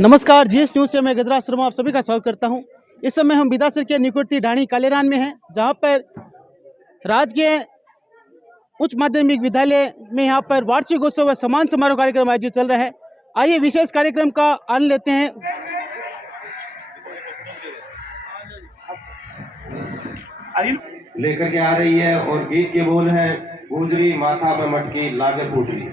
नमस्कार, GS news से मैं गजराज शर्मा आप सभी का स्वागत करता हूं। इस समय हम बिदासर के निकुटती ढाणी कालेरान में हैं, जहां पर राजकीय उच्च माध्यमिक विद्यालय में यहां पर वार्षिकोत्सव व सम्मान समारोह कार्यक्रम आयोजित चल रहा है। आइए विशेष कार्यक्रम का आनंद लेते हैं। लेकर के आ रही है और गीत के बोल है गुजरी माथा पर मटकी लागे फूटली।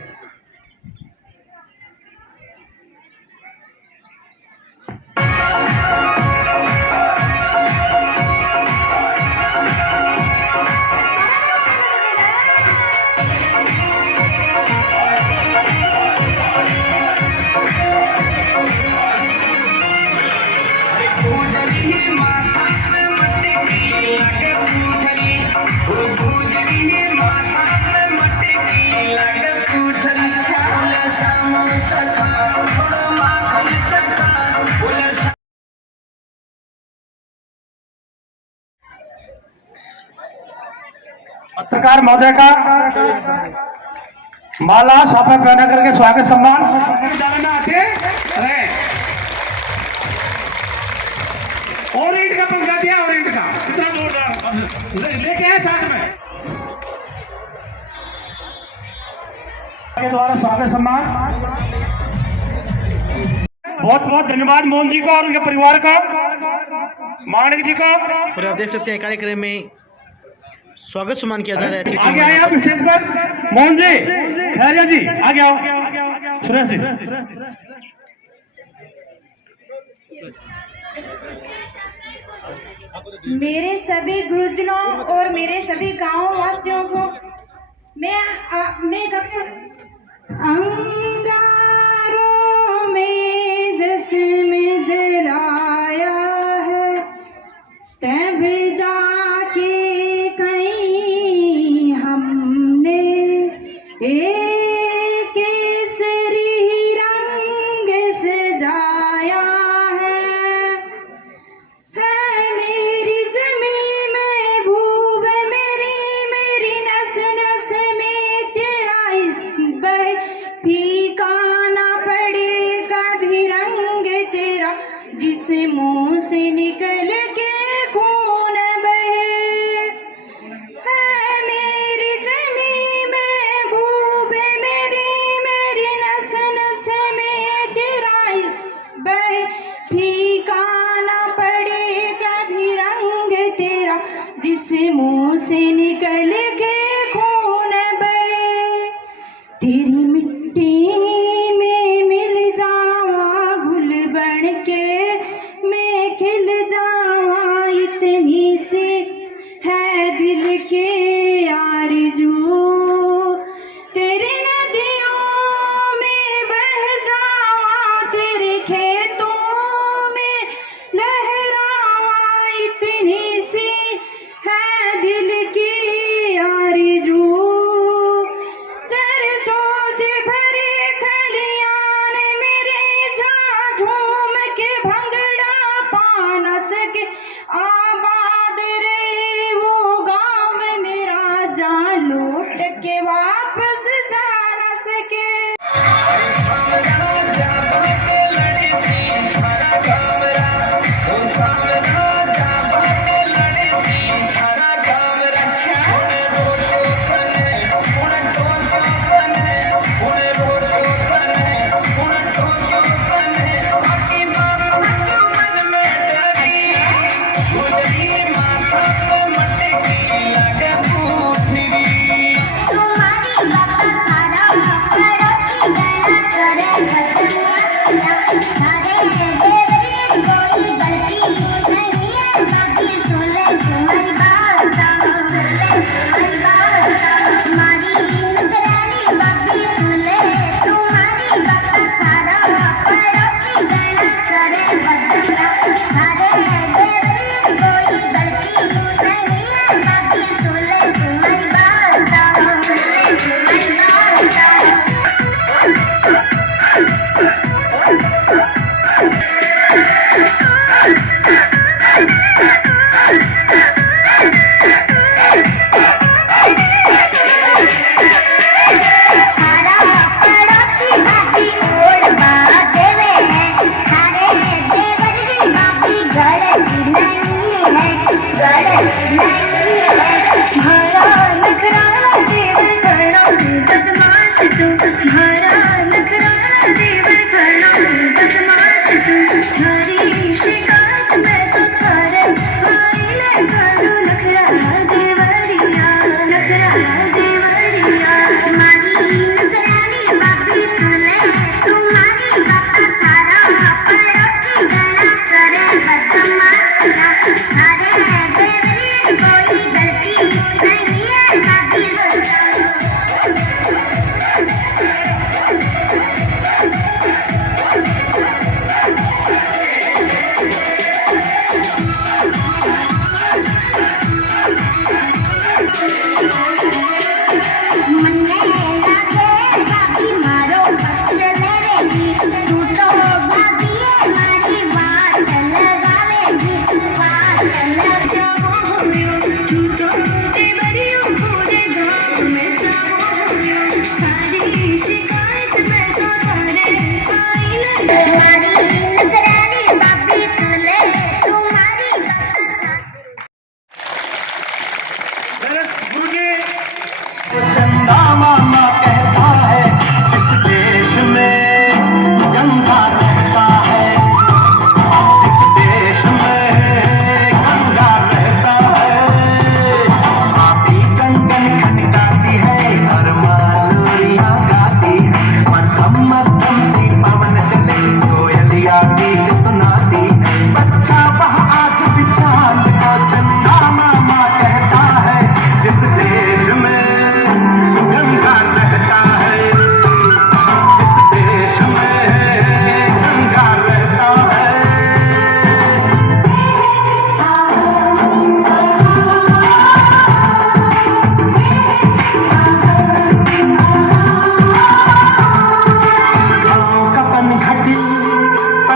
पत्रकार महोदय का माला साफा पहना करके स्वागत सम्मान और ईंट का पंखा दिया और ईंट का कितना जोरदार लेके आए साथ में के द्वारा स्वागत सम्मान। बहुत बहुत धन्यवाद मोहन जी को और उनके परिवार का, माणिक जी को। और आप देख सकते हैं कार्यक्रम में स्वागत सम्मान किया जा रहा है। आगे आए आप स्टेज पर। मोहन जी, खैरिया जी आगे आओ। सुरेश जी मेरे सभी गुरुजनों और मेरे सभी गांव वासियों को मैं कक्षा अंगारों में जिसमें जलाया है तब जाके कहीं हमने एक केसरी रंग सजाया है मेरी जमीन में भूब मेरी नस नस में तेरा इस फीका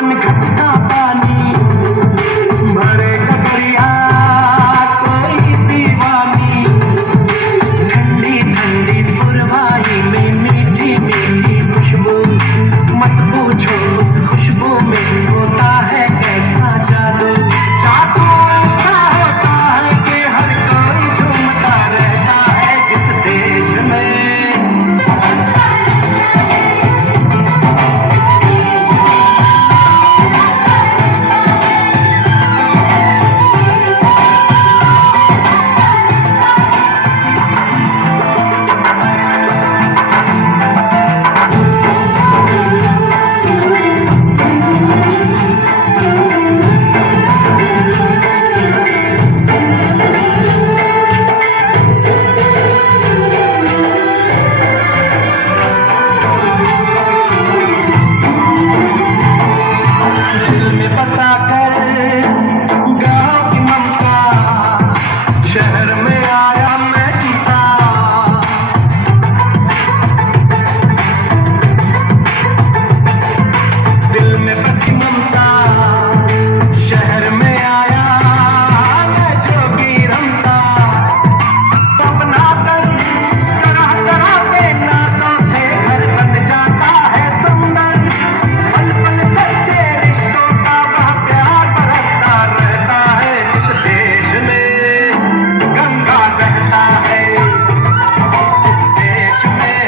मन घटता पानी भरे कटरिया कोई दीवानी ठंडी ठंडी पुरवाई में मीठी मीठी खुशबू मत पूछो उस खुशबू में होता है कैसा जादू जादू ऐसा होता है कि हर कोई झूमता रहता है जिस देश में दिल में बसा कर गाँव की ममता शहर में आया मैं जीता दिल में बसी ममता शहर में आया मैं जोगी रमता सपना कर तरह तरह के नातों से घर बन जाता है सुंदर पल पल सच्चे रिश्तों का वह प्यार बरसता रहता है जिस देश में गंगा बहता है जिस देश में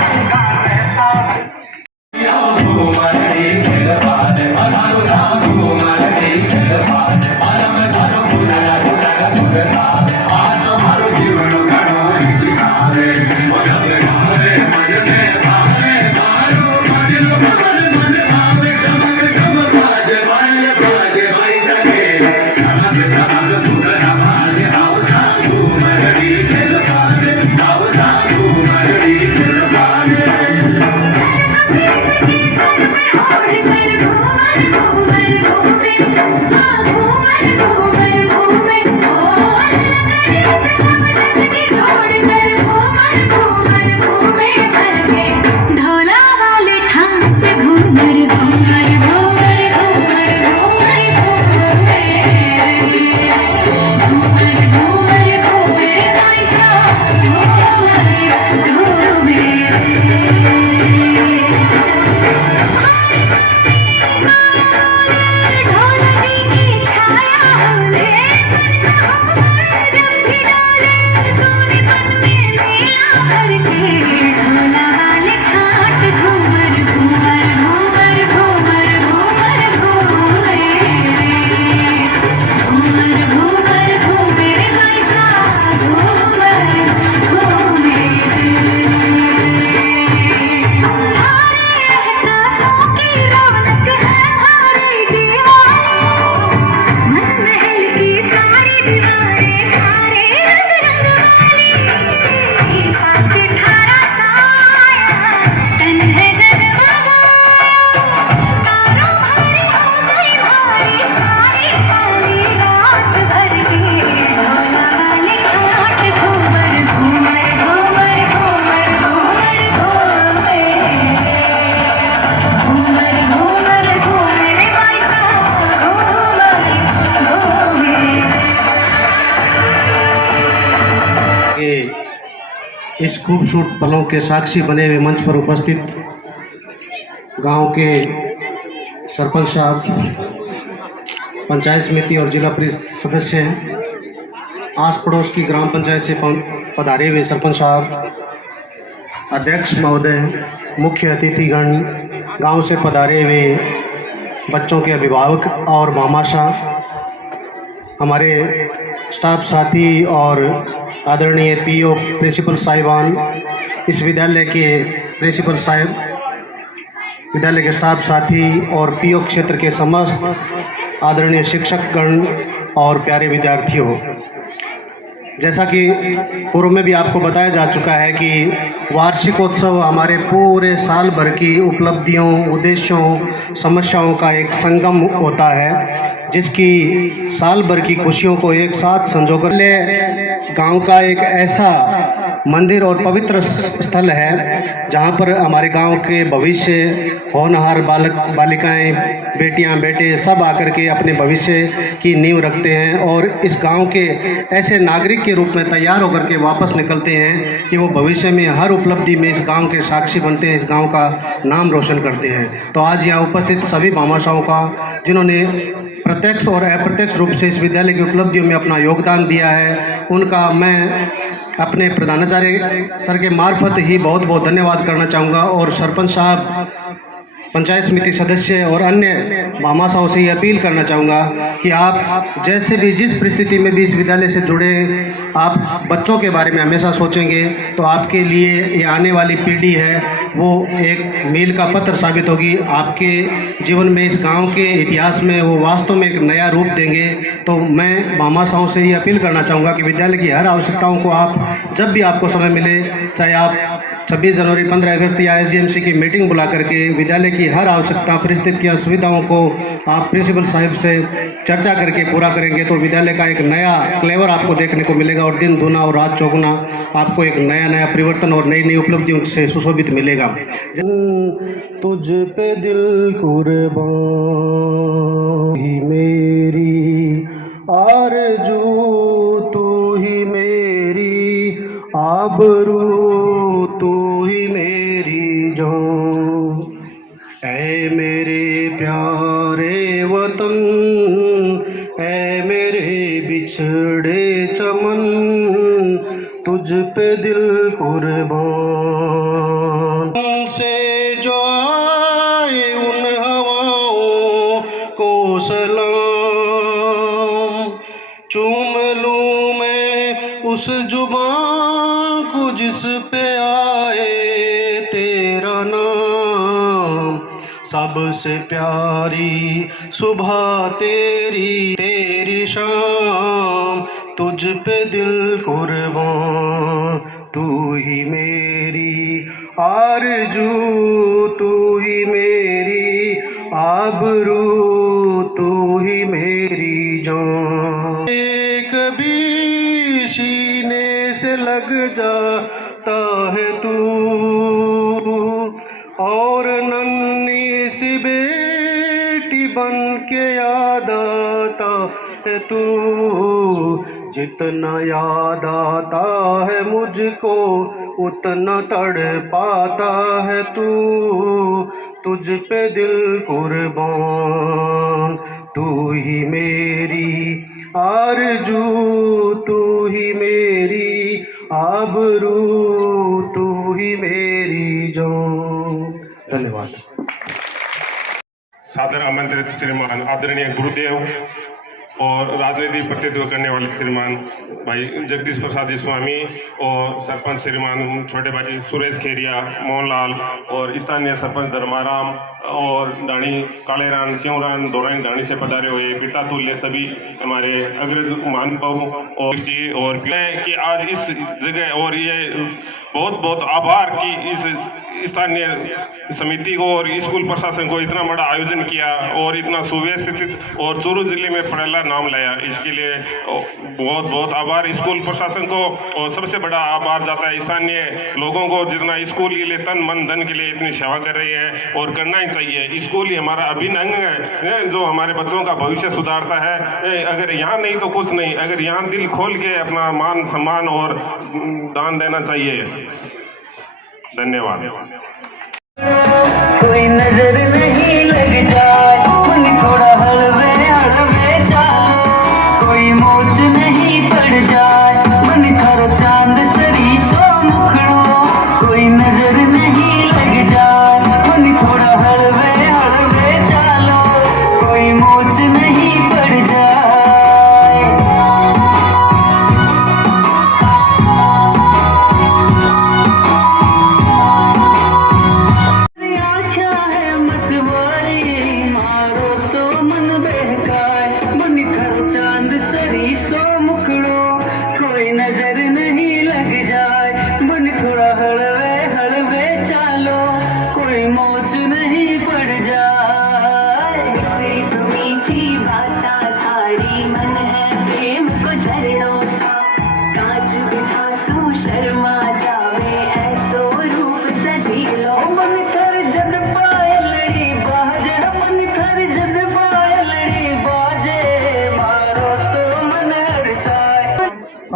गंगा बहता है इस खूबसूरत पलों के साक्षी बने हुए मंच पर उपस्थित गांव के सरपंच साहब, पंचायत समिति और जिला परिषद सदस्य हैं, आस पड़ोस की ग्राम पंचायत से पधारे हुए सरपंच साहब, अध्यक्ष महोदय, मुख्य अतिथिगण, गांव से पधारे हुए बच्चों के अभिभावक और मामाशा, हमारे स्टाफ साथी और आदरणीय पीओ प्रिंसिपल साहिबान, इस विद्यालय के प्रिंसिपल साहिब, विद्यालय के स्टाफ साथी और पीओ क्षेत्र के समस्त आदरणीय शिक्षकगण और प्यारे विद्यार्थियों, जैसा कि पूर्व में भी आपको बताया जा चुका है कि वार्षिकोत्सव हमारे पूरे साल भर की उपलब्धियों, उद्देश्यों, समस्याओं का एक संगम होता है, जिसकी साल भर की खुशियों को एक साथ संजोकर गांव का एक ऐसा मंदिर और पवित्र स्थल है जहां पर हमारे गांव के भविष्य होनहार बालक बालिकाएं, बेटियां, बेटे सब आकर के अपने भविष्य की नींव रखते हैं और इस गांव के ऐसे नागरिक के रूप में तैयार होकर के वापस निकलते हैं कि वो भविष्य में हर उपलब्धि में इस गांव के साक्षी बनते हैं, इस गांव का नाम रोशन करते हैं। तो आज यहाँ उपस्थित सभी भामाशाहों का, जिन्होंने प्रत्यक्ष और अप्रत्यक्ष रूप से इस विद्यालय की उपलब्धियों में अपना योगदान दिया है, उनका मैं अपने प्रधानाचार्य सर के मार्फत ही बहुत बहुत धन्यवाद करना चाहूँगा। और सरपंच साहब, पंचायत समिति सदस्य और अन्य भामाशाहों से ये अपील करना चाहूँगा कि आप जैसे भी जिस परिस्थिति में भी इस विद्यालय से जुड़े, आप बच्चों के बारे में हमेशा सोचेंगे तो आपके लिए ये आने वाली पीढ़ी है वो एक मील का पत्थर साबित होगी। आपके जीवन में, इस गांव के इतिहास में वो वास्तव में एक नया रूप देंगे। तो मैं भामाशाहों से ये अपील करना चाहूँगा कि विद्यालय की हर आवश्यकताओं को आप जब भी आपको समय मिले, चाहे आप 26 जनवरी, 15 अगस्त या SDMC की मीटिंग बुला करके विद्यालय की हर आवश्यकता, परिस्थितियाँ, सुविधाओं को आप प्रिंसिपल साहिब से चर्चा करके पूरा करेंगे तो विद्यालय का एक नया फ्लेवर आपको देखने को मिलेगा और दिन दूना और रात चौगुना आपको एक नया नया परिवर्तन और नई नई उपलब्धियों से सुशोभित मिलेगा। तुझ पे दिल कुर्बान ही मेरी आरज़ू, तू ही मेरी आबरू, तू ही मेरी जान। ऐ मेरे प्यारे वतन, ऐ मेरे बिछड़े चमन, तुझ पे दिल कुर्बान। से जो आए उन हवाओं को सलाम, चूम लूँ मैं उस जुबां को जिस पे आए तेरा नाम। सबसे प्यारी सुबह तेरी, तेरी शाम, तुझ पे दिल कुर्बान। तू ही मेरी आरज़ू, तू ही मेरी आबरू, तू ही मेरी जान। कभी सीने से लग जाता है तू और नन्ही सी बेटी बन के याद आता है तू। जितना याद आता है मुझको उतना तड़पाता है तू। तुझ पे दिल कुर्बान, तू ही मेरी आरज़ू, तू ही मेरी आबरू, तू ही मेरी जान। धन्यवाद। सादर आमंत्रित श्रीमान आदरणीय गुरुदेव और राजनीति प्रतिनिधित्व करने वाले श्रीमान भाई जगदीश प्रसाद जी स्वामी और सरपंच श्रीमान छोटे भाई सुरेश खेरिया, मोहनलाल और स्थानीय सरपंच धर्माराम और डाणी कालेरान, सिंहरान, दोराइन डाणी से पधारे हुए पिता तुल्य सभी हमारे अग्रज महानुभाव और जी और कि आज इस जगह और ये बहुत बहुत आभार कि इस स्थानीय समिति को और स्कूल प्रशासन को इतना बड़ा आयोजन किया और इतना सुव्यवस्थित और चूरू जिले में पहला नाम लाया। इसके लिए बहुत बहुत आभार स्कूल प्रशासन को और सबसे बड़ा आभार जाता है स्थानीय लोगों को, जितना स्कूल के लिए तन मन धन के लिए इतनी सेवा कर रही है और करना ही चाहिए। स्कूल ही हमारा अभिन्न अंग है जो हमारे बच्चों का भविष्य सुधारता है। अगर यहाँ नहीं तो कुछ नहीं, अगर यहाँ दिल खोल के अपना मान सम्मान और दान देना चाहिए। धन्यवाद। कोई नजर नहीं लग जाए, थोड़ा हलवे हलवे जाए, कोई मोच नहीं पड़ जाए, मन थारो चांद सरी सो मुखड़ो। कोई नजर नहीं लग जाए, मन थोड़ा हलवे हलवे चालो, कोई मोच नहीं पड़ जाए। क्या है मत बोल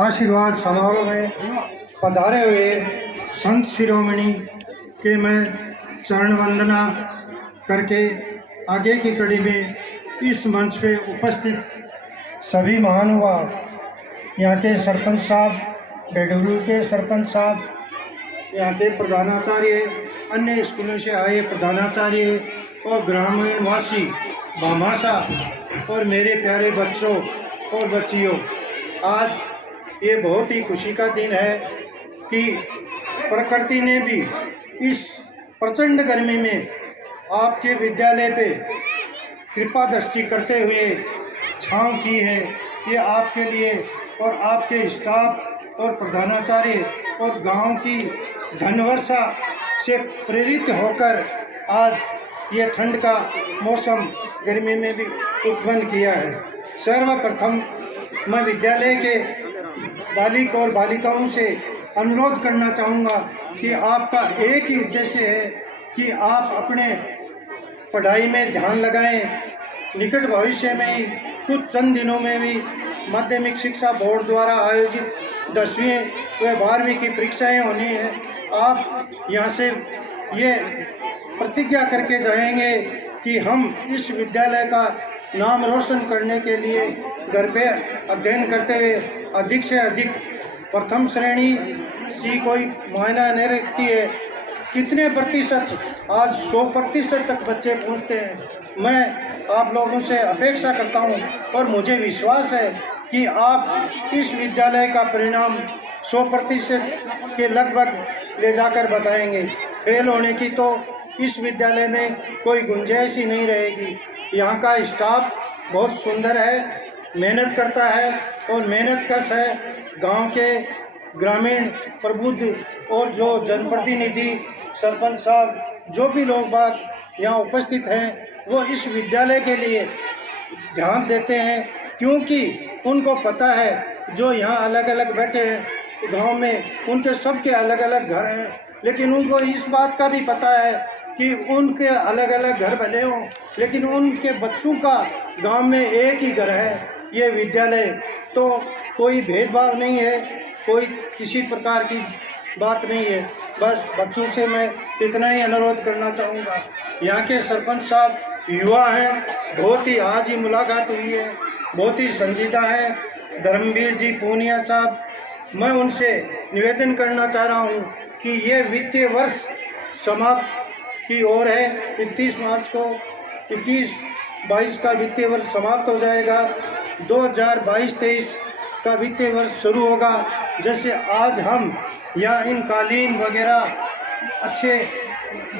आशीर्वाद समारोह में पधारे हुए संत शिरोमणि के मैं चरण वंदना करके आगे की कड़ी में इस मंच पे उपस्थित सभी महानुभाव, यहाँ के सरपंच साहब, बेडूरू के सरपंच साहब, यहाँ के प्रधानाचार्य, अन्य स्कूलों से आए प्रधानाचार्य और ग्रामीण वासी भामाशा और मेरे प्यारे बच्चों और बच्चियों, आज ये बहुत ही खुशी का दिन है कि प्रकृति ने भी इस प्रचंड गर्मी में आपके विद्यालय पे कृपा दृष्टि करते हुए छांव की है। ये आपके लिए और आपके स्टाफ और प्रधानाचार्य और गांव की धनवर्षा से प्रेरित होकर आज ये ठंड का मौसम गर्मी में भी उत्पन्न किया है। सर्वप्रथम मैं विद्यालय के बालिक और बालिकाओं से अनुरोध करना चाहूँगा कि आपका एक ही उद्देश्य है कि आप अपने पढ़ाई में ध्यान लगाएं। निकट भविष्य में ही कुछ चंद दिनों में भी माध्यमिक शिक्षा बोर्ड द्वारा आयोजित 10वीं व 12वीं की परीक्षाएं होनी है। आप यहाँ से ये प्रतिज्ञा करके जाएंगे कि हम इस विद्यालय का नाम रोशन करने के लिए घर पे अध्ययन करते हुए अधिक से अधिक प्रथम श्रेणी सी कोई मायना नहीं रखती है, कितने प्रतिशत, आज 100% तक बच्चे पहुँचते हैं। मैं आप लोगों से अपेक्षा करता हूं और मुझे विश्वास है कि आप इस विद्यालय का परिणाम 100% के लगभग ले जाकर बताएंगे। फेल होने की तो इस विद्यालय में कोई गुंजाइश ही नहीं रहेगी। यहाँ का स्टाफ बहुत सुंदर है, मेहनत करता है और मेहनत कश है। गांव के ग्रामीण प्रबुद्ध और जो जनप्रतिनिधि, सरपंच साहब, जो भी लोग बाग यहाँ उपस्थित हैं, वो इस विद्यालय के लिए ध्यान देते हैं, क्योंकि उनको पता है जो यहाँ अलग अलग बैठे हैं गांव में, उनके सबके अलग अलग घर हैं, लेकिन उनको इस बात का भी पता है कि उनके अलग अलग घर भले हों, लेकिन उनके बच्चों का गांव में एक ही घर है, ये विद्यालय। तो कोई भेदभाव नहीं है, कोई किसी प्रकार की बात नहीं है। बस बच्चों से मैं इतना ही अनुरोध करना चाहूँगा। यहाँ के सरपंच साहब युवा हैं, बहुत ही आज ही मुलाकात हुई है, बहुत ही संजीदा है। धर्मवीर जी पूनिया साहब, मैं उनसे निवेदन करना चाह रहा हूँ कि ये वित्तीय वर्ष समाप्त की ओर है। 31 मार्च को 21-22 का वित्तीय वर्ष समाप्त हो जाएगा। 2022-23 का वित्तीय वर्ष शुरू होगा। जैसे आज हम यहाँ इन कालीन वगैरह अच्छे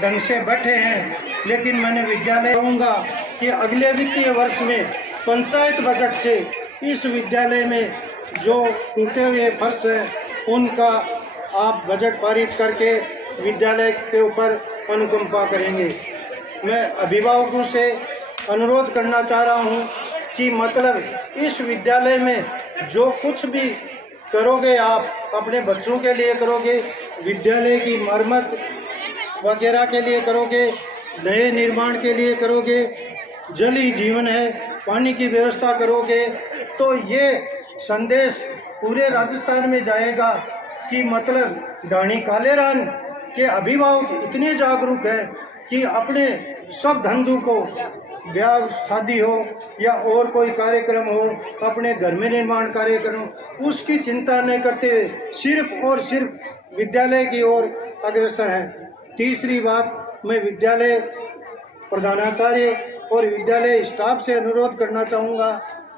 ढंग से बैठे हैं, लेकिन मैंने विद्यालय कहूँगा कि अगले वित्तीय वर्ष में पंचायत बजट से इस विद्यालय में जो टूटे हुए फर्श हैं उनका आप बजट पारित करके विद्यालय के ऊपर अनुकंपा करेंगे। मैं अभिभावकों से अनुरोध करना चाह रहा हूँ कि मतलब इस विद्यालय में जो कुछ भी करोगे आप अपने बच्चों के लिए करोगे, विद्यालय की मरम्मत वगैरह के लिए करोगे, नए निर्माण के लिए करोगे, जल ही जीवन है, पानी की व्यवस्था करोगे, तो ये संदेश पूरे राजस्थान में जाएगा कि मतलब ढाणी कालेरान के अभिभावक इतने जागरूक हैं कि अपने सब धंधों को, ब्याह शादी हो या और कोई कार्यक्रम हो, अपने घर में निर्माण कार्यक्रम, उसकी चिंता नहीं करते, सिर्फ और सिर्फ विद्यालय की ओर अग्रसर हैं। तीसरी बात, मैं विद्यालय प्रधानाचार्य और विद्यालय स्टाफ से अनुरोध करना चाहूँगा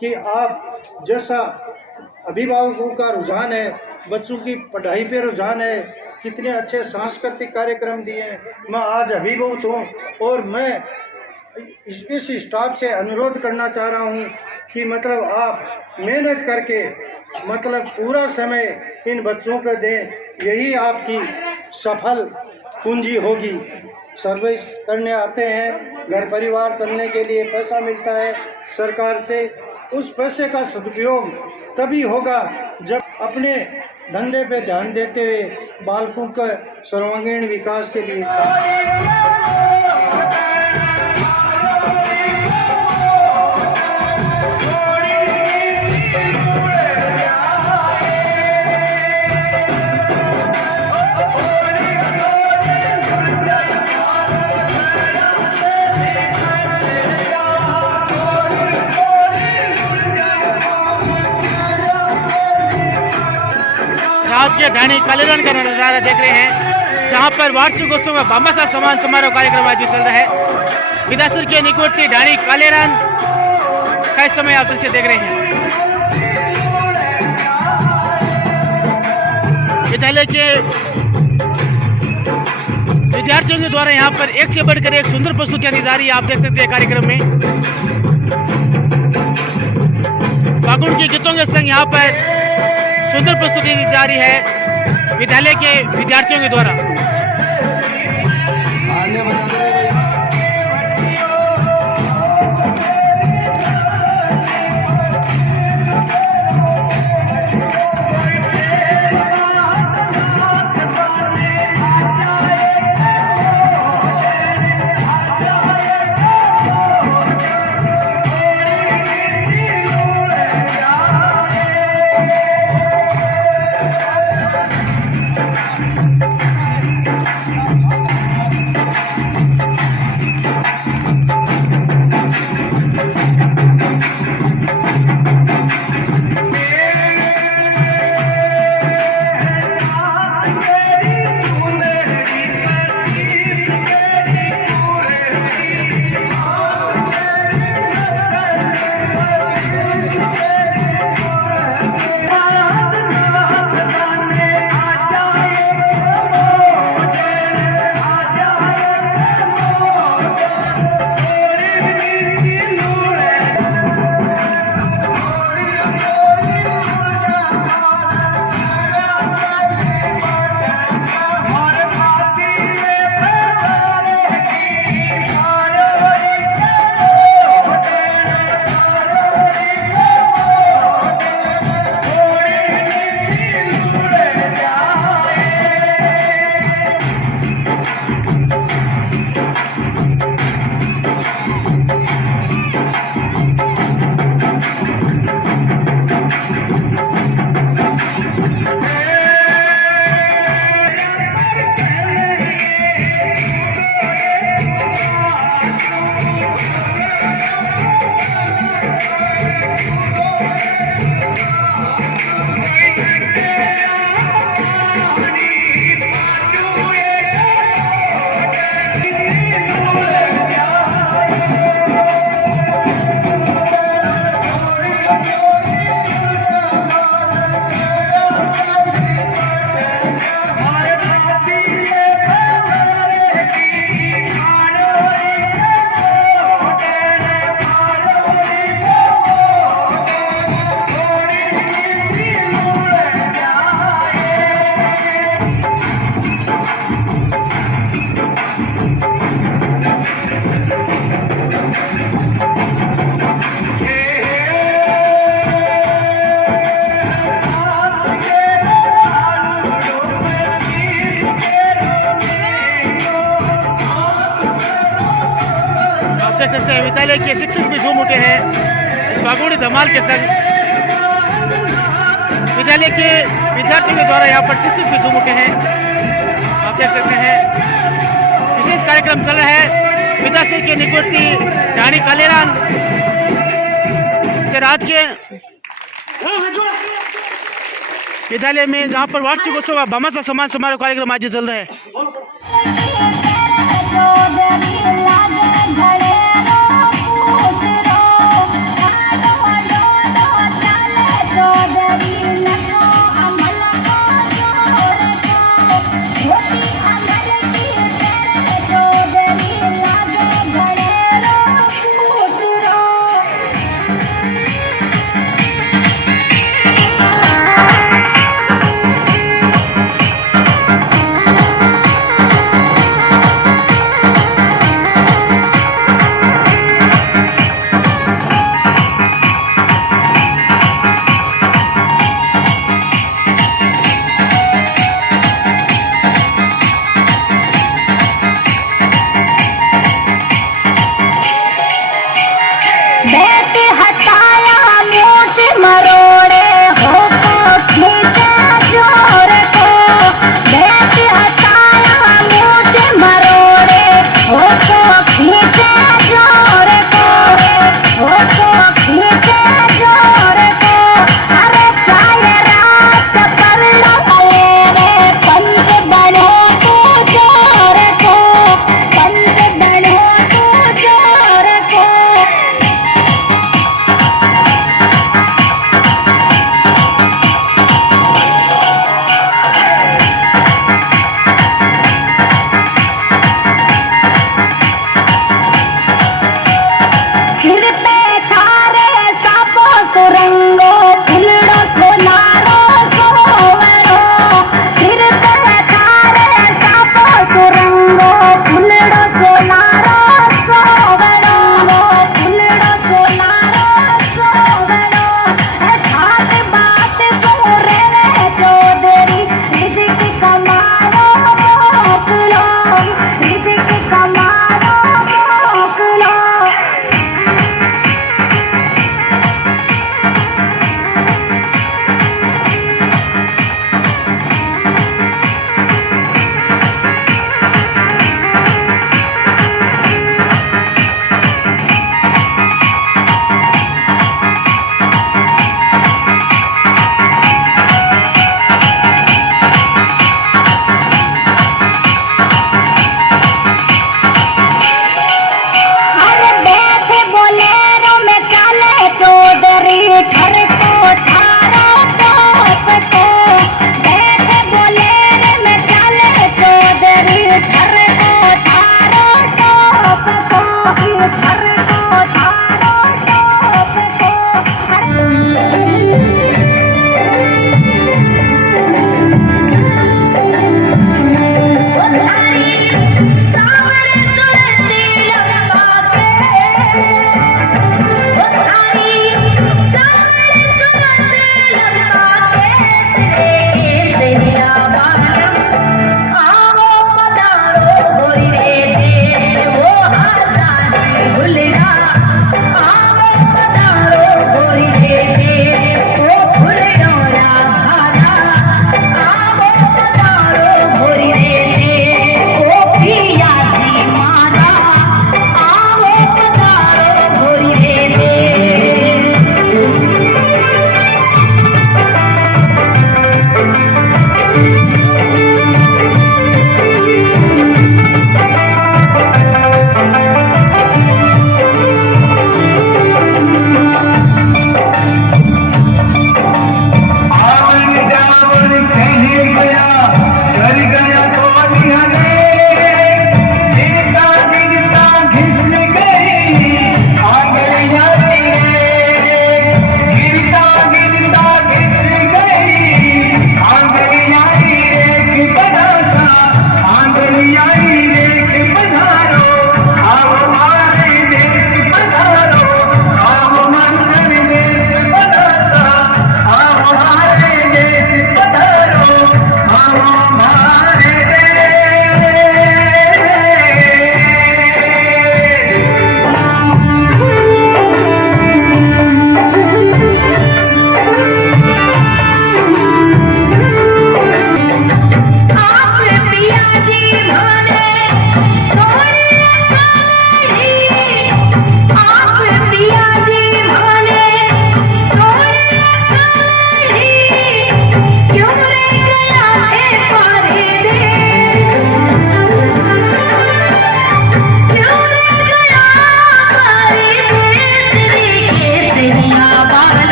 कि आप जैसा अभिभावकों का रुझान है, बच्चों की पढ़ाई पे रुझान है, कितने अच्छे सांस्कृतिक कार्यक्रम दिए हैं, मैं आज अभिभूत हूँ और मैं इस स्टाफ से अनुरोध करना चाह रहा हूँ कि मतलब आप मेहनत करके मतलब पूरा समय इन बच्चों को दें, यही आपकी सफल पूंजी होगी। सर्विस करने आते हैं, घर परिवार चलने के लिए पैसा मिलता है सरकार से, उस पैसे का सदुपयोग तभी होगा जब अपने धंधे पे ध्यान देते हुए बालकों का सर्वांगीण विकास के लिए के ढाणी कालेरान का नजारा देख रहे हैं, जहां पर वार्षिकोत्सव का भामाशाह सम्मान समारोह कार्यक्रम आयोजित चल रहा है। विधासुर के निकटवर्ती ढाणी कालेरान का इस समय आप दृश्य देख रहे हैं। विद्यालय के विद्यार्थियों के द्वारा यहाँ पर एक से बढ़कर एक सुंदर प्रस्तुतियां दी जा रही है। आप देख सकते हैं कार्यक्रम में फागुन के गीतों के संग यहाँ पर सुंदर प्रस्तुति दी जा रही है विद्यालय के विद्यार्थियों के द्वारा। देख सकते हैं विद्यालय के शिक्षक भी झूम उठे हैं इस फागुनी धमाल के संग। विद्यालय के विद्यार्थियों के द्वारा यहाँ पर शिक्षक भी झूम उठे हैं। आप देख सकते हैं विशेष कार्यक्रम चल रहा है विधासुर के निकटवर्ती ढाणी कालेरान से राजकीय विद्यालय में, जहाँ पर वार्षिकोत्सव का भामाशाह सम्मान समारोह कार्यक्रम आयोजित चल रहा है।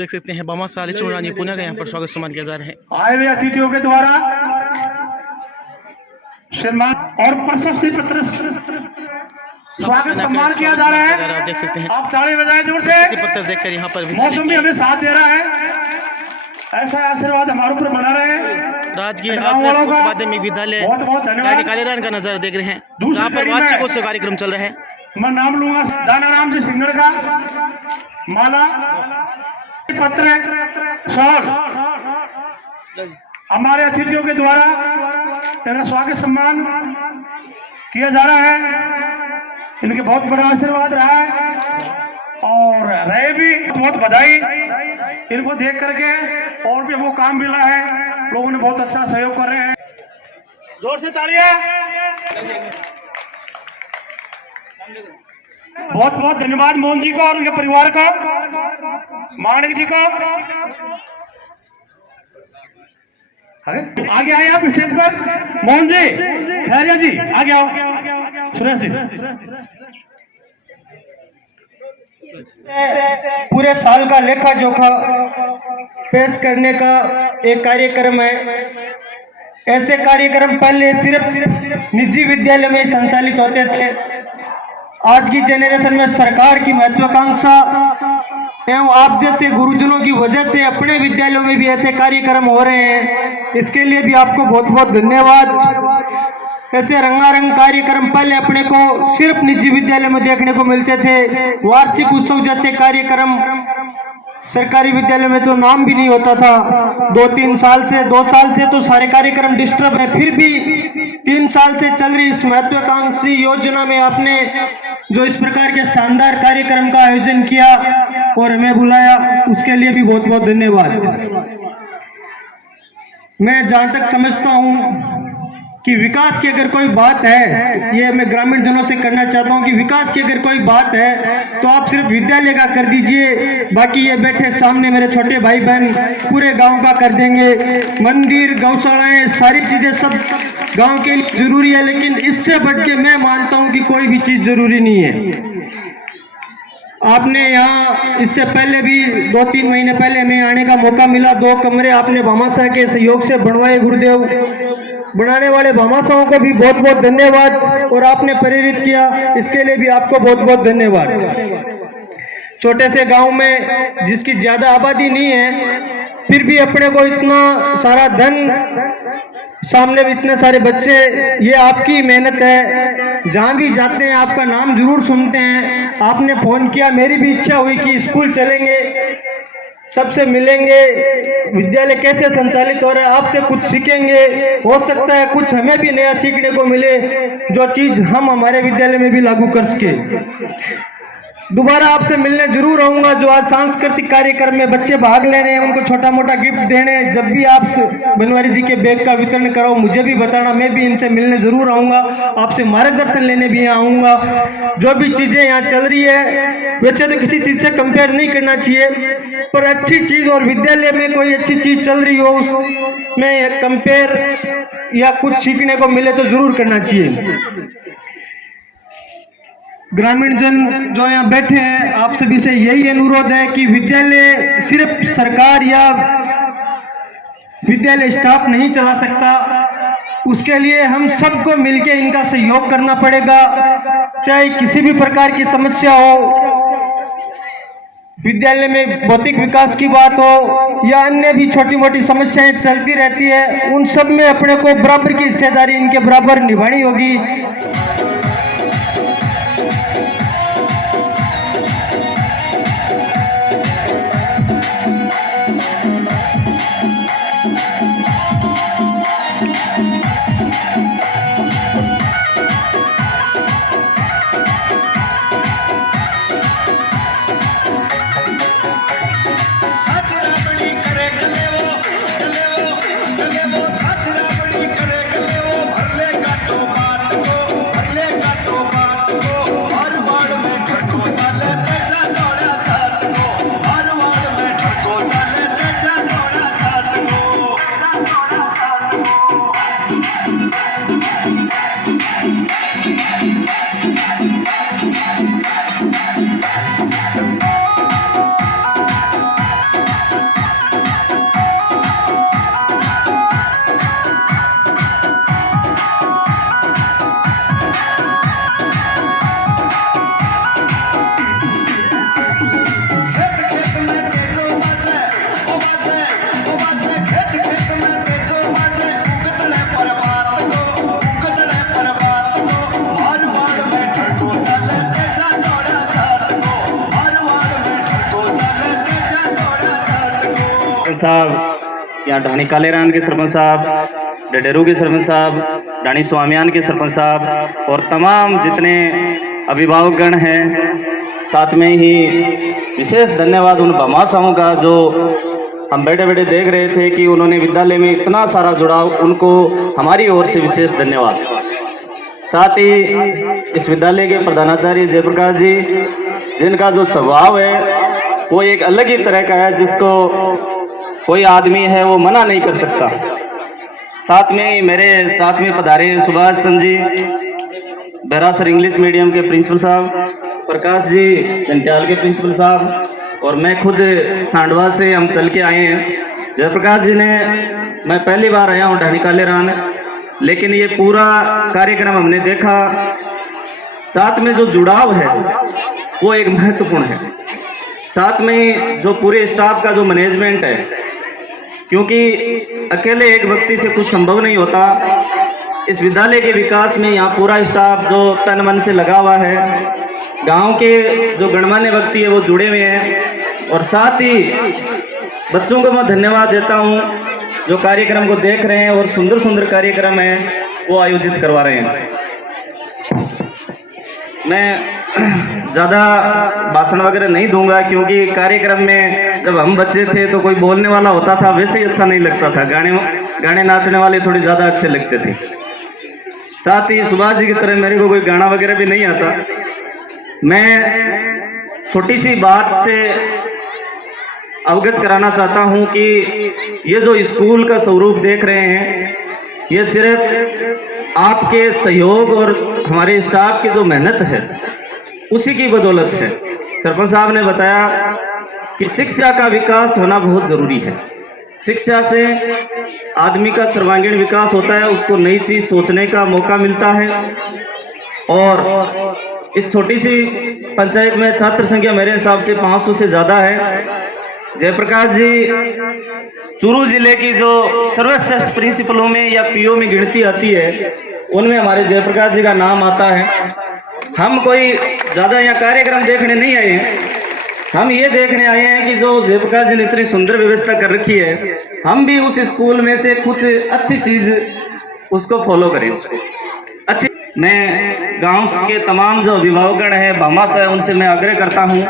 देख सकते हैं बामा साली चूड़ानी पुनः का यहाँ पर स्वागत सम्मान किया जा रहा है। आए हुए अतिथियों के द्वारा सम्मान और प्रशस्ति पत्र स्वागत सम्मान किया जा रहा है। आप देख सकते हैं, आप ताली बजाएं जोर से। पत्र देखकर यहाँ पर मौसम भी हमें साथ दे रहा है, ऐसा आशीर्वाद हमारे ऊपर बना रहे। राजकीय गाँव वालों का माध्यमिक विद्यालय बहुत बहुत धन्यवाद। कालेरान का नजारा देख रहे हैं, दूसरी जहाँ पर कड़ी वार्षिक में उत्सव कार्यक्रम चल रहा है। मैं नाम लूंगा दानाराम जी सिंगड़ का, माला पत्र शॉल हमारे अतिथियों के द्वारा तेरा स्वागत सम्मान किया जा रहा है। इनके बहुत बड़ा आशीर्वाद रहा है और रहे भी बहुत बधाई। इनको देख करके और भी हमको काम मिला है, लोगों ने बहुत अच्छा सहयोग कर रहे हैं। जोर से तालियां। बहुत बहुत धन्यवाद मोहन जी को और उनके परिवार को, माणिक जी को। आगे आए आप स्टेज पर। मोहन जी, खैरिया जी आगे आओ। सुरेश जी, पूरे साल का लेखा जोखा पेश करने का एक कार्यक्रम है। ऐसे कार्यक्रम पहले सिर्फ निजी विद्यालय में संचालित होते थे। आज की जनरेशन में सरकार की महत्वाकांक्षा एवं आप जैसे गुरुजनों की वजह से अपने विद्यालयों में भी ऐसे कार्यक्रम हो रहे हैं। इसके लिए भी आपको बहुत बहुत धन्यवाद। ऐसे रंगारंग कार्यक्रम पहले अपने को सिर्फ निजी विद्यालय में देखने को मिलते थे। वार्षिक उत्सव जैसे कार्यक्रम सरकारी विद्यालय में तो नाम भी नहीं होता था। 2 साल से तो सारे कार्यक्रम डिस्टर्ब है, फिर भी 3 साल से चल रही इस महत्वाकांक्षी योजना में आपने जो इस प्रकार के शानदार कार्यक्रम का आयोजन किया और हमें बुलाया, उसके लिए भी बहुत बहुत धन्यवाद। मैं जहाँ तक समझता हूँ कि विकास की अगर कोई बात है, ये मैं ग्रामीण जनों से करना चाहता हूँ कि विकास की अगर कोई बात है तो आप सिर्फ विद्यालय का कर दीजिए, बाकी ये बैठे सामने मेरे छोटे भाई बहन पूरे गांव का कर देंगे। मंदिर, गौशालाएं, सारी चीजें सब गांव के लिए जरूरी है, लेकिन इससे बढ़ के मैं मानता हूँ कि कोई भी चीज जरूरी नहीं है। आपने यहाँ इससे पहले भी 2-3 महीने पहले हमें आने का मौका मिला। 2 कमरे आपने भामाशाह के सहयोग से बनवाए। गुरुदेव, बनाने वाले भामाशाहों को भी बहुत बहुत धन्यवाद और आपने प्रेरित किया, इसके लिए भी आपको बहुत बहुत धन्यवाद। छोटे से गांव में जिसकी ज्यादा आबादी नहीं है, फिर भी अपने को इतना सारा धन, सामने भी इतने सारे बच्चे, ये आपकी मेहनत है। जहाँ भी जाते हैं आपका नाम जरूर सुनते हैं। आपने फोन किया, मेरी भी इच्छा हुई कि स्कूल चलेंगे, सबसे मिलेंगे, विद्यालय कैसे संचालित हो रहा है, आपसे कुछ सीखेंगे। हो सकता है कुछ हमें भी नया सीखने को मिले, जो चीज हम हमारे विद्यालय में भी लागू कर सके। दोबारा आपसे मिलने जरूर आऊंगा। जो आज सांस्कृतिक कार्यक्रम में बच्चे भाग ले रहे हैं, उनको छोटा मोटा गिफ्ट देने, जब भी आप बनवारी जी के बैग का वितरण कराओ मुझे भी बताना, मैं भी इनसे मिलने जरूर आऊंगा, आपसे मार्गदर्शन लेने भी आऊंगा। जो भी चीजें यहाँ चल रही है, वैसे तो किसी चीज से कंपेयर नहीं करना चाहिए, पर अच्छी चीज और विद्यालय में कोई अच्छी चीज चल रही हो उसमें कंपेयर या कुछ सीखने को मिले तो जरूर करना चाहिए। ग्रामीण जन जो यहाँ बैठे हैं, आप सभी से यही अनुरोध है कि विद्यालय सिर्फ सरकार या विद्यालय स्टाफ नहीं चला सकता, उसके लिए हम सबको मिलकर इनका सहयोग करना पड़ेगा। चाहे किसी भी प्रकार की समस्या हो, विद्यालय में भौतिक विकास की बात हो या अन्य भी छोटी मोटी समस्याएं चलती रहती है, उन सब में अपने को बराबर की हिस्सेदारी इनके बराबर निभानी होगी। साहब, यहाँ ढाणी कालेरान के सरपंच साहब, डडेरू के सरपंच साहब, ढाणी स्वामियान के सरपंच साहब और तमाम जितने अभिभावकगण हैं, साथ में ही विशेष धन्यवाद उन भामाशाहों का जो हम बैठे बैठे देख रहे थे कि उन्होंने विद्यालय में इतना सारा जुड़ाव, उनको हमारी ओर से विशेष धन्यवाद। साथ ही इस विद्यालय के प्रधानाचार्य जयप्रकाश जी, जिनका जो स्वभाव है वो एक अलग ही तरह का है, जिसको कोई आदमी है वो मना नहीं कर सकता। साथ में मेरे साथ में पधारे सुभाष चंद जी, बैरासर इंग्लिश मीडियम के प्रिंसिपल साहब, प्रकाश जी जंटियाल के प्रिंसिपल साहब, और मैं खुद सांडवा से हम चल के आए हैं। जयप्रकाश जी ने, मैं पहली बार आया हूँ ढाणी कालेरान, लेकिन ये पूरा कार्यक्रम हमने देखा, साथ में जो जुड़ाव है वो एक महत्वपूर्ण है। साथ में जो पूरे स्टाफ का जो मैनेजमेंट है, क्योंकि अकेले एक व्यक्ति से कुछ संभव नहीं होता। इस विद्यालय के विकास में यहाँ पूरा स्टाफ जो तन मन से लगा हुआ है, गांव के जो गणमान्य व्यक्ति है वो जुड़े हुए हैं, और साथ ही बच्चों को मैं धन्यवाद देता हूँ जो कार्यक्रम को देख रहे हैं और सुंदर सुंदर कार्यक्रम है वो आयोजित करवा रहे हैं। मैं ज़्यादा भाषण वगैरह नहीं दूंगा, क्योंकि कार्यक्रम में जब हम बच्चे थे तो कोई बोलने वाला होता था, वैसे ही अच्छा नहीं लगता था, गाने नाचने वाले थोड़े ज़्यादा अच्छे लगते थे। साथ ही सुभाष जी की तरह मेरे को कोई गाना वगैरह भी नहीं आता। मैं छोटी सी बात से अवगत कराना चाहता हूं कि ये जो स्कूल का स्वरूप देख रहे हैं, ये सिर्फ आपके सहयोग और हमारे स्टाफ की जो मेहनत है उसी की बदौलत है। सरपंच साहब ने बताया कि शिक्षा का विकास होना बहुत ज़रूरी है। शिक्षा से आदमी का सर्वांगीण विकास होता है, उसको नई चीज़ सोचने का मौका मिलता है। और इस छोटी सी पंचायत में छात्र संख्या मेरे हिसाब से 500 से ज़्यादा है। जयप्रकाश जी चूरू जिले की जो सर्वश्रेष्ठ प्रिंसिपलों में या पीओ में गिनती आती है, उनमें हमारे जयप्रकाश जी का नाम आता है। हम कोई ज़्यादा यहाँ कार्यक्रम देखने नहीं आए हैं, हम ये देखने आए हैं कि जो जयप्रकाश जी ने इतनी सुंदर व्यवस्था कर रखी है, हम भी उस स्कूल में से कुछ अच्छी चीज़ उसको फॉलो करें, उसको अच्छी। मैं गांव के तमाम जो अभिभावकगण हैं, भामाशाह है, उनसे मैं आग्रह करता हूं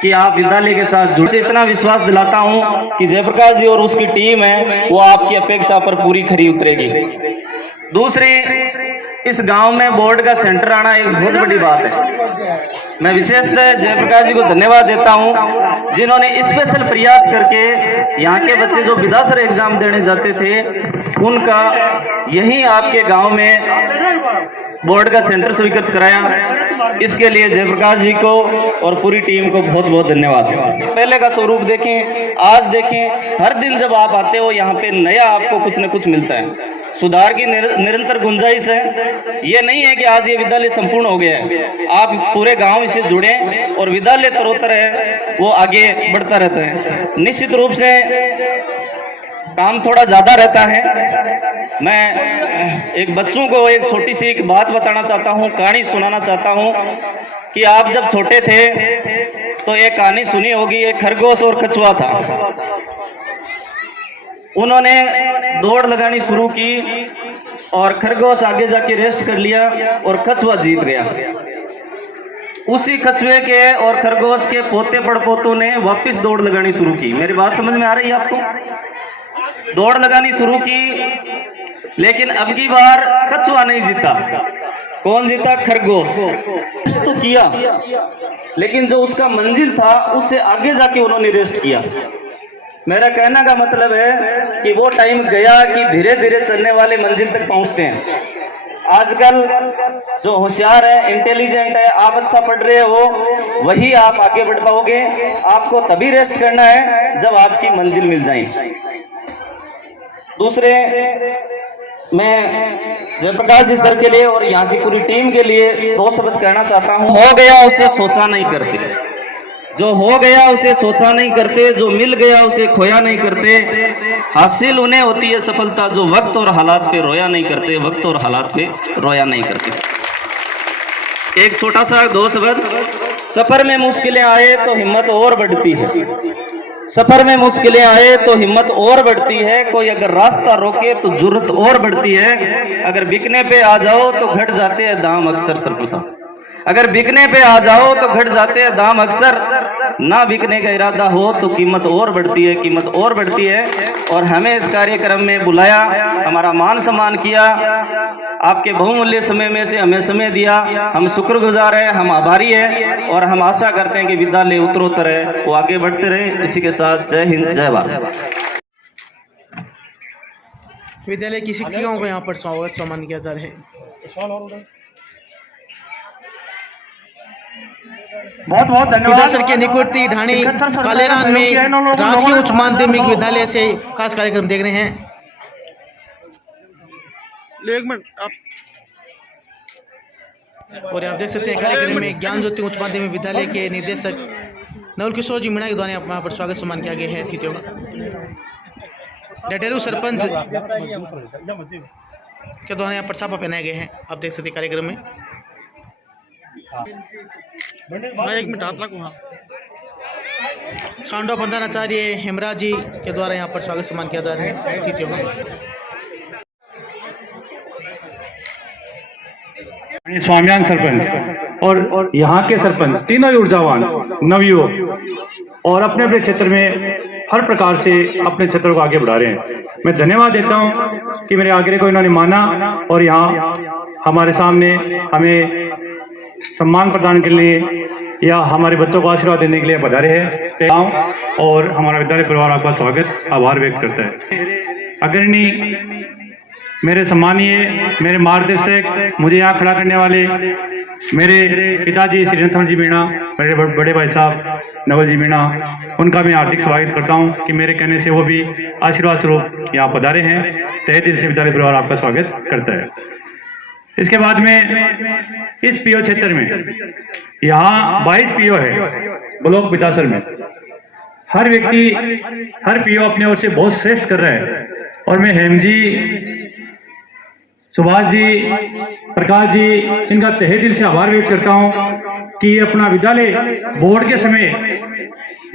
कि आप विद्यालय के साथ जुड़ से इतना विश्वास दिलाता हूं कि जयप्रकाश जी और उसकी टीम है वो आपकी अपेक्षा पर पूरी खरी उतरेगी। दूसरी, इस गांव में बोर्ड का सेंटर आना एक बहुत बड़ी बात है। मैं विशेषतः जयप्रकाश जी को धन्यवाद देता हूं, जिन्होंने स्पेशल प्रयास करके यहाँ के बच्चे जो विधासर एग्जाम देने जाते थे, उनका यहीं आपके गांव में बोर्ड का सेंटर स्वीकृत कराया। इसके लिए जयप्रकाश जी को और पूरी टीम को बहुत बहुत धन्यवाद। पहले का स्वरूप देखें, आज देखें, हर दिन जब आप आते हो यहाँ पे नया आपको कुछ न कुछ मिलता है। सुधार की निरंतर गुंजाइश है। ये नहीं है कि आज ये विद्यालय संपूर्ण हो गया है, आप पूरे गांव इससे जुड़े और विद्यालय तरोतर है वो आगे बढ़ता रहता है। निश्चित रूप से काम थोड़ा ज़्यादा रहता है। मैं एक बच्चों को एक छोटी सी एक बात बताना चाहता हूँ, कहानी सुनाना चाहता हूँ कि आप जब छोटे थे तो एक कहानी सुनी होगी, एक खरगोश और कछुआ था। उन्होंने दौड़ लगानी शुरू की और खरगोश आगे जाके रेस्ट कर लिया और कछुआ जीत गया। उसी कछुए के और खरगोश के पोते पड़पोतों ने वापस दौड़ लगानी शुरू की। मेरी बात समझ में आ रही है आपको? दौड़ लगानी शुरू की, लेकिन अब की बार कछुआ नहीं जीता। कौन जीता? खरगोश। तो किया, लेकिन जो उसका मंजिल था उससे आगे जाके उन्होंने रेस्ट किया। मेरा कहना का मतलब है कि वो टाइम गया कि धीरे धीरे चलने वाले मंजिल तक पहुंचते हैं। आजकल जो होशियार है, इंटेलिजेंट है, आप अच्छा पढ़ रहे हो, वही आप आगे बढ़ पाओगे। आपको तभी रेस्ट करना है जब आपकी मंजिल मिल जाए। दूसरे, मैं जयप्रकाश जी सर के लिए और यहाँ की पूरी टीम के लिए 2 शब्द कहना चाहता हूँ। हो गया उसे सोचा नहीं करते, जो हो गया उसे सोचा नहीं करते, जो मिल गया उसे खोया नहीं करते। हासिल उन्हें होती है सफलता जो वक्त और हालात पे रोया नहीं करते, वक्त और हालात पे रोया नहीं करते। एक छोटा सा 2 शब्द। सफर में मुश्किलें आए तो हिम्मत और बढ़ती है, सफर में मुश्किलें आए तो हिम्मत और बढ़ती है, कोई अगर रास्ता रोके तो जुर्रत और बढ़ती है। अगर बिकने पे आ जाओ तो घट जाते हैं दाम अक्सर सरपंच साहब, अगर बिकने पे आ जाओ तो घट जाते हैं दाम अक्सर, ना बिकने का इरादा हो तो कीमत और बढ़ती है, कीमत और बढ़ती है। और हमें इस कार्यक्रम में बुलाया, हमारा मान सम्मान किया, आपके बहुमूल्य समय में से हमें समय दिया, हम शुक्रगुजार हैं, हम आभारी हैं और हम आशा करते हैं कि विद्यालय उत्तरोत्तर है वो आगे बढ़ते रहे। इसी के साथ जय हिंद, जय भारत। विद्यालय की शिक्षिकाओं को यहाँ पर स्वागत सम्मान किया जा रहा है। बहुत बहुत विदा धन्यवाद। सर के निकुटती ढाणी कालेरान में राजकीय उच्च माध्यमिक विद्यालय से खास कार्यक्रम देख रहे हैं। एक मिनट आप, और आप देख सकते हैं कार्यक्रम में ज्ञान ज्योति उच्च माध्यमिक विद्यालय के निदेशक नवल किशोर जी मीणा के द्वारा यहाँ पर स्वागत सम्मान किया गया है अतिथियों का। डटेरू सरपंच के द्वारा यहाँ पर साफा पहनाए गए हैं, आप देख सकते हैं कार्यक्रम में। एक मिनट हाथ रखो। हाँ, सांडो प्रधानाचार्य हेमराज जी के द्वारा यहाँ पर स्वागत सम्मान किया जा रहा है अतिथियों का। स्वामियान सरपंच और यहाँ के सरपंच तीनों ही ऊर्जावान नवयुवक और अपने अपने क्षेत्र में हर प्रकार से अपने क्षेत्र को आगे बढ़ा रहे हैं। मैं धन्यवाद देता हूँ कि मेरे आग्रह को इन्होंने माना और यहाँ हमारे सामने हमें सम्मान प्रदान के लिए या हमारे बच्चों को आशीर्वाद देने के लिए पधारे हैं। और हमारा विद्यालय परिवार आपका स्वागत आभार व्यक्त करता है। अग्रणी मेरे सम्मानीय, मेरे मार्गदर्शक, मुझे यहाँ खड़ा करने वाले मेरे पिताजी श्री रणथंभ जी मीणा, मेरे बड़े भाई साहब नवल जी मीणा, उनका मैं हार्दिक स्वागत करता हूँ कि मेरे कहने से वो भी आशीर्वाद स्वरूप यहाँ पधारे हैं। तहे दिल से विद्यालय परिवार आपका स्वागत करता है। इसके बाद में इस पीओ क्षेत्र में यहाँ 22 पीओ है ब्लॉक बिदासर में। हर व्यक्ति, हर पीओ अपने ओर से बहुत श्रेष्ठ कर रहा है और मैं हेम जी, सुभाष जी, प्रकाश जी, इनका तहे दिल से आभार व्यक्त करता हूँ कि ये अपना विद्यालय बोर्ड के समय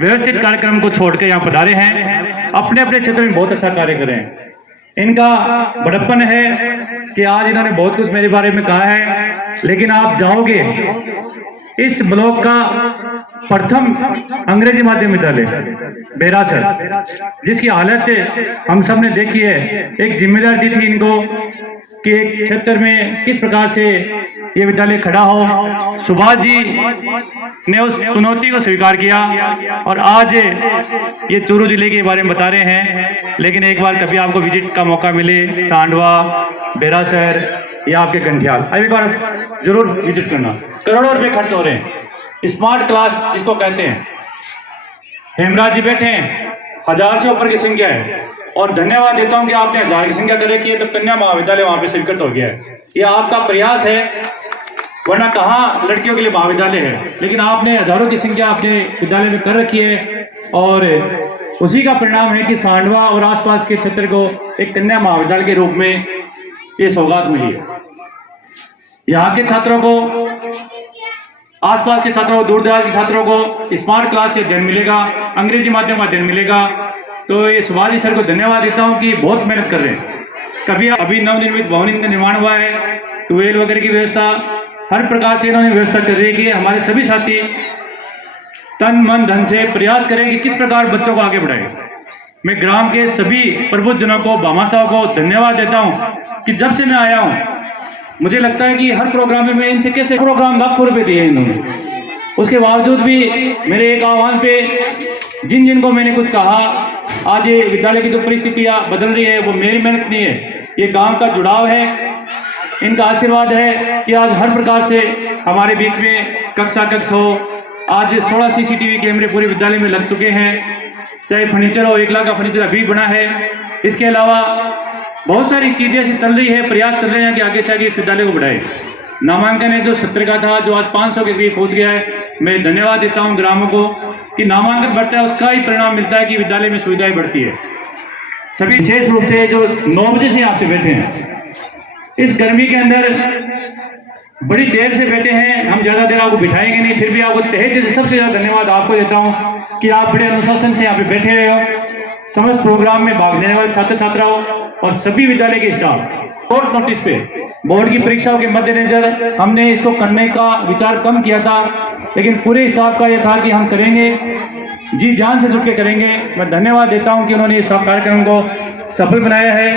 व्यवस्थित कार्यक्रम को छोड़कर यहाँ पधारे हैं, अपने अपने क्षेत्र में बहुत अच्छा कार्य कर रहे हैं। इनका बड़प्पन है कि आज इन्होंने बहुत कुछ मेरे बारे में कहा है, लेकिन आप जाओगे इस ब्लॉक का प्रथम अंग्रेजी माध्यम विद्यालय बेरासर, जिसकी हालत हम सब ने देखी है। एक जिम्मेदारी दी थी इनको कि एक क्षेत्र में किस प्रकार से ये विद्यालय खड़ा हो। सुभाष जी ने उस चुनौती को स्वीकार किया और आज ये चूरू जिले के बारे में बता रहे हैं। लेकिन एक बार कभी आपको विजिट का मौका मिले सांडवा, बेरासर या आपके गंठियाल, अभी बार जरूर विजिट करना। करोड़ों रुपए खर्च हो रहे हैं। स्मार्ट क्लास जिसको कहते हैं, हेमराज जी बैठे हैं, 1000 से ऊपर की संख्या है और धन्यवाद देता हूं कि आपने 1000 की संख्या कर रखी है तो कन्या महाविद्यालय वहां पे स्वीकृत हो गया है। यह आपका प्रयास है, वरना कहाँ लड़कियों के लिए महाविद्यालय है, लेकिन आपने हजारों की संख्या अपने विद्यालय में कर रखी है और उसी का परिणाम है कि सांडवा और आसपास के क्षेत्र को एक कन्या महाविद्यालय के रूप में ये सौगात मिली है। यहाँ के छात्रों को, आसपास के छात्रों को, दूर दराज के छात्रों को स्मार्ट क्लास से अध्ययन मिलेगा, अंग्रेजी माध्यम का अध्ययन मिलेगा। तो ये सुभाष जी सर को धन्यवाद देता हूँ कि बहुत मेहनत कर रहे हैं। कभी अभी नवनिर्मित भवन का निर्माण हुआ है, ट्यूबवेल वगैरह की व्यवस्था हर प्रकार से इन्होंने व्यवस्था कर रही है कि हमारे सभी साथी तन मन धन से प्रयास करें कि किस प्रकार बच्चों को आगे बढ़ाए। मैं ग्राम के सभी प्रबुद्धजनों को, भामाशाहों को धन्यवाद देता हूँ कि जब से मैं आया हूँ मुझे लगता है कि हर प्रोग्राम में मैं इनसे कैसे प्रोग्राम लाखों रुपए दिए इन्होंने, उसके बावजूद भी मेरे एक आह्वान पे जिन जिनको मैंने कुछ कहा, आज ये विद्यालय की जो परिस्थितियाँ बदल रही है वो मेरी मेहनत नहीं है, ये गांव का जुड़ाव है, इनका आशीर्वाद है कि आज हर प्रकार से हमारे बीच में कक्षा कक्ष हो। आज 16 CCTV कैमरे पूरे विद्यालय में लग चुके हैं, चाहे फर्नीचर हो, 1 लाख का फर्नीचर अभी बना है। इसके अलावा बहुत सारी चीज़ें ऐसी चल रही है, प्रयास चल रहे हैं कि आगे से आगे इस विद्यालय को बढ़ाए। नामांकन है जो 70 का था, जो आज 500 के करीब पहुँच गया है। मैं धन्यवाद देता हूँ ग्रामों को कि नामांकन बढ़ता है, उसका ही परिणाम मिलता है कि विद्यालय में सुविधाएं बढ़ती है। सभी विशेष रूप से जो 9 बजे से यहाँ से बैठे हैं, इस गर्मी के अंदर बड़ी देर से बैठे हैं, हम ज्यादा देर आपको बिठाएंगे नहीं, फिर भी आपको तहे दिल से सबसे ज्यादा धन्यवाद आपको देता हूं कि आप बड़े अनुशासन से यहाँ पे बैठे रहे हो। समस्त प्रोग्राम में भाग लेने वाले छात्र छात्राओं और सभी विद्यालय के स्टाफ, शॉर्ट नोटिस पे बोर्ड की परीक्षाओं के मद्देनजर हमने इसको करने का विचार कम किया था, लेकिन पूरे स्टाफ का यह था कि हम करेंगे, जी जान से जुट के करेंगे। मैं धन्यवाद देता हूं कि उन्होंने इस कार्यक्रम को सफल बनाया है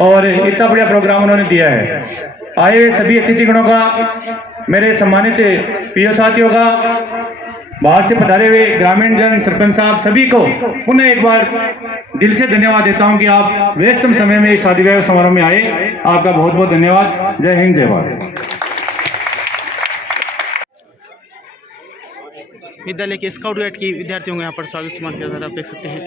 और इतना बढ़िया प्रोग्राम उन्होंने दिया है। आए हुए सभी अतिथिगणों का, मेरे सम्मानित पीओ साथियों का, बाहर से पधारे हुए ग्रामीण जन, सरपंच साहब, सभी को पुनः एक बार दिल से धन्यवाद देता हूं कि आप व्यस्तम समय में इस शादी विवाह समारोह में आए। आपका बहुत बहुत धन्यवाद। जय हिंद, जय भारत। विद्यालय के स्काउट गाइड की विद्यार्थियों को यहाँ पर स्वागत सम्मान किया जा रहा है, आप देख सकते हैं।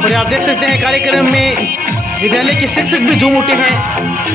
और आप देख सकते हैं कार्यक्रम में विद्यालय के शिक्षक भी झूम उठे हैं।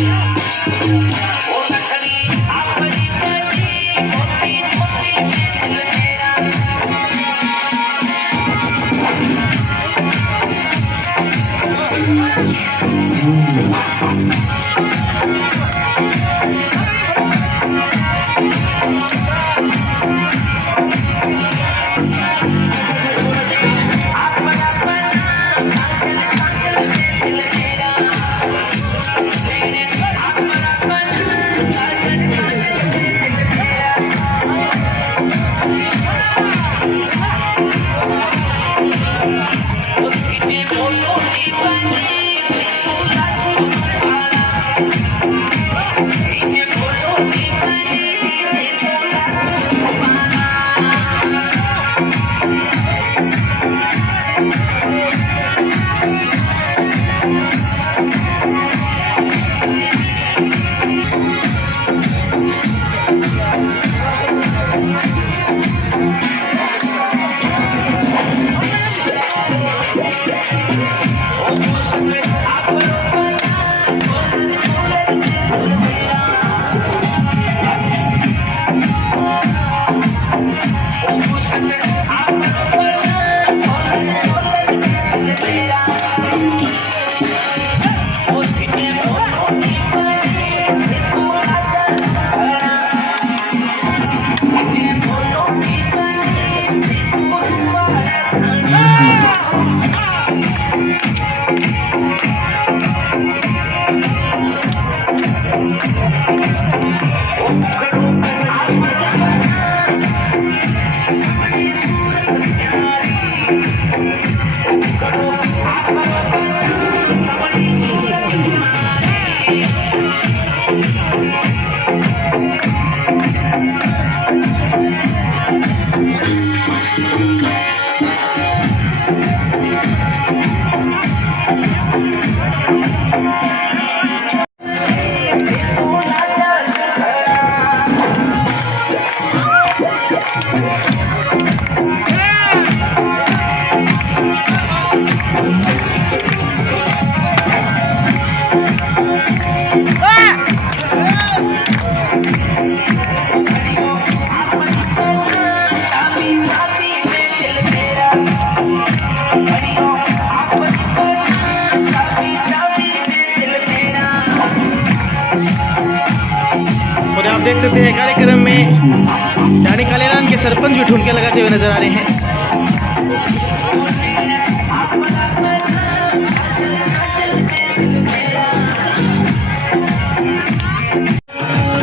देख सकते हैं कार्यक्रम में डाणी कालेरान के सरपंच भी ठुमके लगाते हुए नजर आ रहे हैं।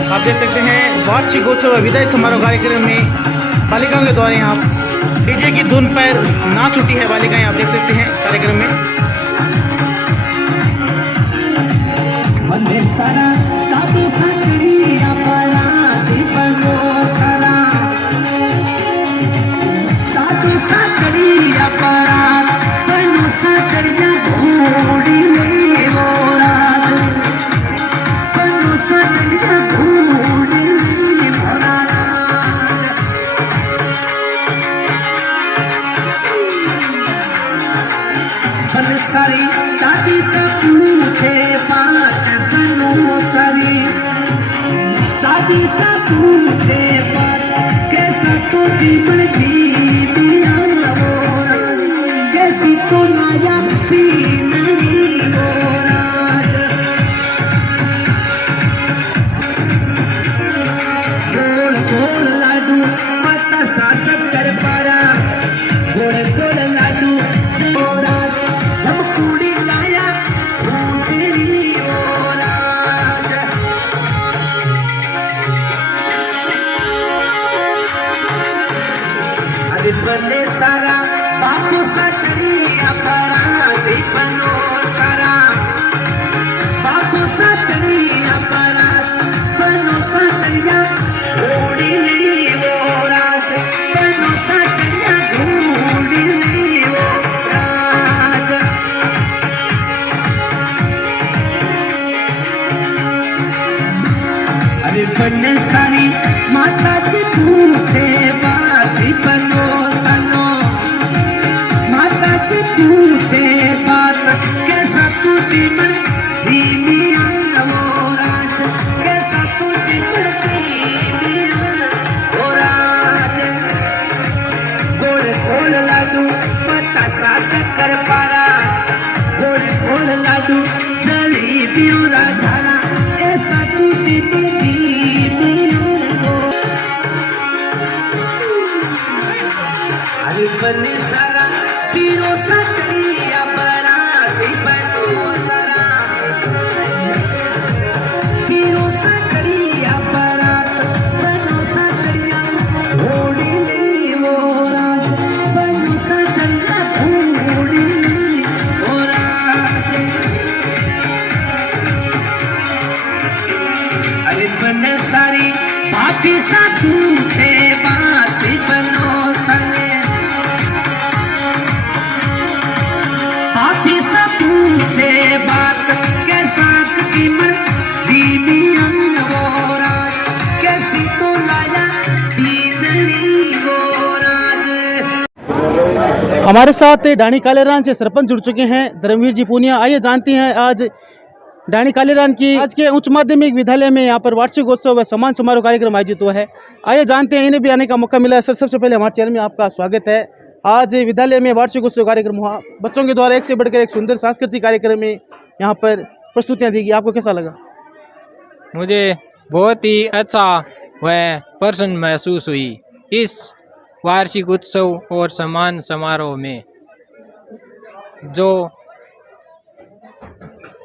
आप देख सकते हैं वार्षिकोत्सव विदाई समारोह कार्यक्रम में बालिकाओं के द्वारा यहाँ डीजे की धुन पर नाच उठी है बालिकाएं, आप देख सकते हैं कार्यक्रम में। पूछे बात कैसा तो जीवन जीविया वो राज कैसी तो नाया नहीं वो राज गोल गोल लाडू पता शासक कर पारा गोल गोल लाडू जोरा जब कुड़ी लाया तेरी वो राज अरे बने सारा बातों सा चलिया अपराधी बनो सारा बातों सा चलिया अपराध बनो सा चलिया ढूंढी नहीं वो राज बनो सा चलिया ढूंढी नहीं वो राज अरे बने सारी माता जी पूछे बात बनो सनो माता जी पूछे बात कैसा तू जीवन जीविया वो राज कैसा तू जीवन जीविया वो राज गोल गोल लाडू पता शासक कर पारा गोल गोल लाडू जली बियूरा झाला ऐसा तू जीवन जीविया वो अरे बने सारा पीरो सा चलिया बराती बनो सारा पीरो सा चलिया बरात बनो सा चलिया घोड़ी नहीं वो राज बनो सा चलिया घोड़ी नहीं वो राज अरे बने सारी बाती सा पूछे बात बनो सने बाती सा पूछे बात कैसा कीमत जीविया वो राज कैसी तो लाया दीदनी वो राज हमारे साथ डाणी कालेरान से सरपंच जुड़ चुके हैं धर्मवीर जी पूनिया। आइए जानते हैं आज डाणी कालेरान की आज के उच्च माध्यमिक विद्यालय में यहाँ पर वार्षिकोत्सव व सम्मान समारोह कार्यक्रम आयोजित हुआ है। आइए जानते हैं, इन्हें भी आने का मौका मिला है। सर, सबसे पहले हमारे चैनल में आपका स्वागत है। आज विद्यालय में वार्षिकोत्सव कार्यक्रम हुआ, बच्चों के द्वारा एक से बढ़कर एक सुंदर सांस्कृतिक कार्यक्रम में यहाँ पर प्रस्तुतियाँ दी गई, आपको कैसा लगा? मुझे बहुत ही अच्छा व प्रसन्न महसूस हुई इस वार्षिक उत्सव और सम्मान समारोह में।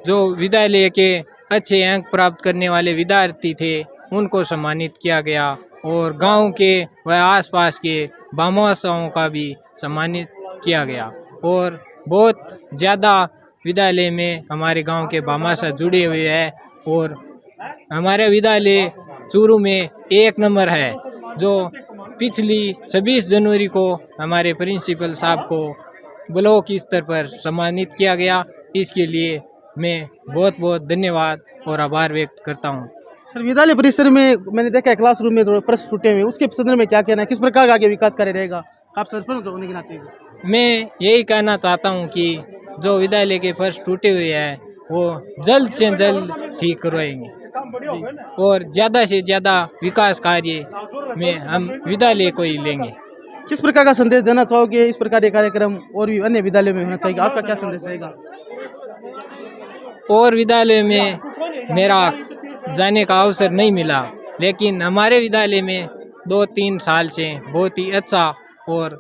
जो विद्यालय के अच्छे अंक प्राप्त करने वाले विद्यार्थी थे उनको सम्मानित किया गया और गांव के व आसपास के भामाशाहों का भी सम्मानित किया गया और बहुत ज़्यादा विद्यालय में हमारे गांव के भामाशाह जुड़े हुए हैं और हमारे विद्यालय चूरू में 1 नंबर है। जो पिछली 26 जनवरी को हमारे प्रिंसिपल साहब को ब्लॉक स्तर पर सम्मानित किया गया, इसके लिए मैं बहुत बहुत धन्यवाद और आभार व्यक्त करता हूं। सर, विद्यालय परिसर में मैंने देखा है क्लासरूम में थोड़े प्रश्न टूटे हुए, उसके संदर्भ में क्या कहना है, किस प्रकार का आगे विकास कार्य रहेगा आप सरपंच होने के नाते? मैं यही कहना चाहता हूं कि जो विद्यालय के फर्श टूटे हुए हैं वो जल्द से जल्द ठीक करवाएंगे और ज़्यादा से ज़्यादा विकास कार्य में हम विद्यालय को ही लेंगे। किस प्रकार का संदेश देना चाहोगे? इस प्रकार के कार्यक्रम और भी अन्य विद्यालयों में होना चाहिए, आपका क्या संदेश रहेगा? और विद्यालय में मेरा जाने का अवसर नहीं मिला, लेकिन हमारे विद्यालय में 2-3 साल से बहुत ही अच्छा और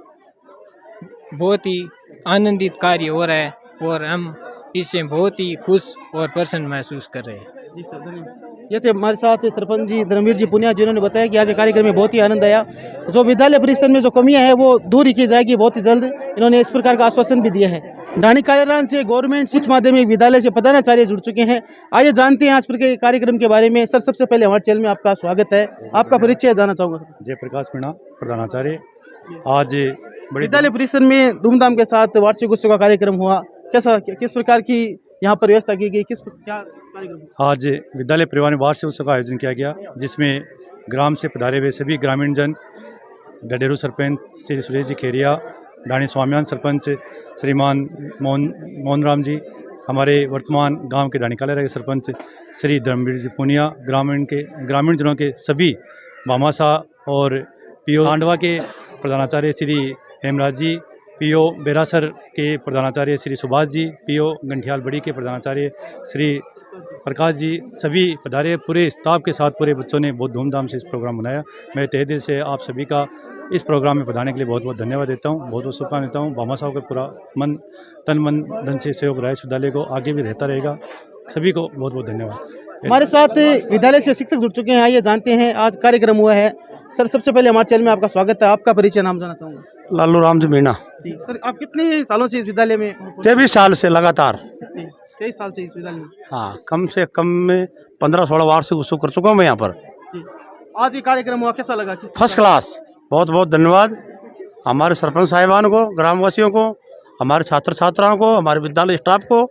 बहुत ही आनंदित कार्य हो रहा है और हम इससे बहुत ही खुश और प्रसन्न महसूस कर रहे हैं। जी सर, धन्यवाद। ये थे हमारे साथ सरपंच जी धर्मवीर जी पुनिया, जिन्होंने बताया कि आज कार्यक्रम में बहुत ही आनंद आया। जो विद्यालय परिसर में जो कमियां हैं वो दूर की जाएगी बहुत ही जल्द, इन्होंने इस प्रकार का आश्वासन भी दिया है। डाणी कालेरान से गवर्नमेंट उच्च माध्यमिक विद्यालय से प्रधानाचार्य जुड़ चुके हैं। आइए जानते हैं आज के कार्यक्रम के बारे में। सर, सबसे पहले हमारे चैनल में आपका स्वागत है, आपका परिचय जानना चाहूँगा। जयप्रकाश मीणा, प्रधानाचार्य। आज विद्यालय परिसर में धूमधाम के साथ वार्षिक उत्सव का कार्यक्रम हुआ, कैसा किस प्रकार की यहाँ पर व्यवस्था की गई, क्या कार्यक्रम? आज विद्यालय परिवार में वार्षिक उत्सव का आयोजन किया गया, जिसमें ग्राम से पधारे हुए सभी ग्रामीण जन, डडेरू सरपंच श्री सुरेश जी खेरिया, डाणी स्वाम्यान सरपंच श्रीमान मोहन राम जी, हमारे वर्तमान गांव के डाणी कालेरान के सरपंच श्री धर्मवीर जी पुनिया, ग्रामीण जनों के सभी बामासा और पीओ खांडवा के प्रधानाचार्य श्री हेमराज जी, पीओ बेरासर के प्रधानाचार्य श्री सुभाष जी, पीओ गंठियाल बड़ी के प्रधानाचार्य श्री प्रकाश जी, सभी पधारे पूरे स्टाफ के साथ पूरे बच्चों ने बहुत धूमधाम से इस प्रोग्राम मनाया। मैं तहे दिल से आप सभी का इस प्रोग्राम में पधारने के लिए बहुत बहुत धन्यवाद देता हूँ, बहुत बहुत शुभकामनाएं देता हूँ। भामाशाह को पूरा तन मन धन से सहयोग रहा है, विद्यालय को आगे भी रहता रहेगा। सभी को बहुत बहुत धन्यवाद। हमारे साथ विद्यालय से शिक्षक जुड़ चुके हैं, आइए जानते हैं आज कार्यक्रम हुआ है। सर, सबसे पहले हमारे चैनल में आपका स्वागत है, आपका परिचय नाम जानना चाहूँगा। लालू राम जी मीणा। सर, आप कितने सालों से इस विद्यालय में? 23 साल से लगातार। 23 साल से इस विद्यालय में? हाँ, कम से कम में 15-16 वार्षिक उत्सव कर चुका हूँ मैं यहाँ पर। आज ये कार्यक्रम हुआ, कैसा लगा? First class. बहुत बहुत धन्यवाद हमारे सरपंच साहिबान को, ग्रामवासियों को, हमारे छात्र छात्राओं को, हमारे विद्यालय स्टाफ को,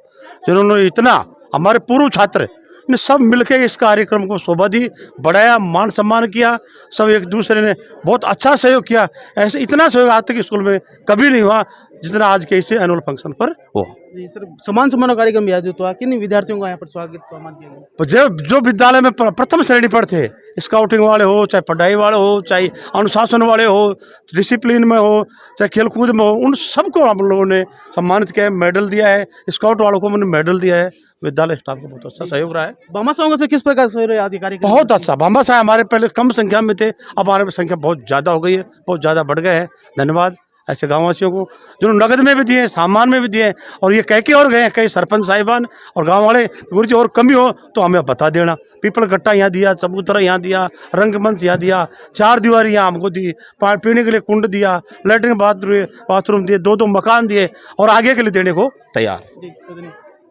जिन्होंने इतना, हमारे पूर्व छात्र ने सब मिलकर इस कार्यक्रम को शोभा दी, बढ़ाया, मान सम्मान किया। सब एक दूसरे ने बहुत अच्छा सहयोग किया। ऐसे इतना सहयोग आज तक स्कूल में कभी नहीं हुआ जितना आज के इसे एनुअल फंक्शन पर हो। जी सर, सम्मान समारोह कार्यक्रम भी आयोजित हुआ, किन विद्यार्थियों का यहाँ पर स्वागत सम्मान किया गया? जो विद्यालय में प्रथम श्रेणी पर थे, स्काउटिंग वाले हो, चाहे पढ़ाई वाले हो, चाहे अनुशासन वाले हो, डिसिप्लिन में हो, चाहे खेलकूद में हो, उन सबको हम लोगों ने सम्मानित किया है, मेडल दिया है। स्काउट वालों को मैंने मेडल दिया है। विद्यालय स्टाफ को बहुत अच्छा सहयोग रहा है। भामाशाह से किस प्रकार सहयोग रहा है आज ये कार्यक्रम? बहुत अच्छा। भामाशाह हमारे पहले कम संख्या में थे, अब हमारे संख्या बहुत ज़्यादा हो गई है, बहुत ज़्यादा बढ़ गए हैं। धन्यवाद ऐसे गाँववासियों को जिन्होंने नगद में भी दिए, सामान में भी दिए, और ये कह के और गए कई सरपंच साहिबान और गांव वाले, गुरु जी और कमी हो तो हमें बता देना। पीपल गट्टा यहाँ दिया, चबूतरा यहाँ दिया, रंगमंच यहाँ दिया, 4 दीवारी यहाँ हमको दी, पीने के लिए कुंड दिया, लैट्रिन बाथरूम दिए, 2-2 मकान दिए और आगे के लिए देने को तैयार।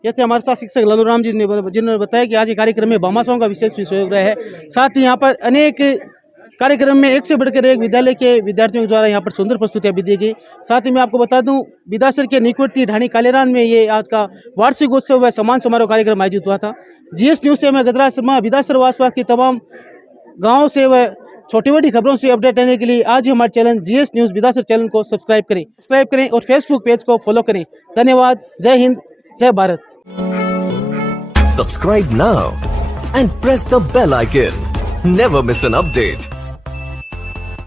ये थे हमारे साथ शिक्षक लालू राम जी ने, जिन्होंने बताया कि आज ये कार्यक्रम में भामाशाह का विशेष भी सहयोग रहा है। साथ ही यहाँ पर अनेक कार्यक्रम में एक से बढ़कर एक विद्यालय के विद्यार्थियों के द्वारा यहाँ पर सुंदर प्रस्तुतियाँ भी दी गई। साथ ही मैं आपको बता दूं, विदासर के निकटवर्ती ढाणी कालेरान में ये आज का वार्षिक उत्सव व सम्मान समारोह कार्यक्रम आयोजित हुआ था। GS न्यूज़ से मैं गजराज शर्मा, विदासर व आसपास की तमाम गाँव से व छोटी बड़ी खबरों से अपडेट रहने के लिए आज ही हमारे channel GS news Vidasar channel को सब्सक्राइब करें और फेसबुक पेज को फॉलो करें। धन्यवाद। जय हिंद, जय Bharat. Subscribe now and press the bell icon. Never miss an update.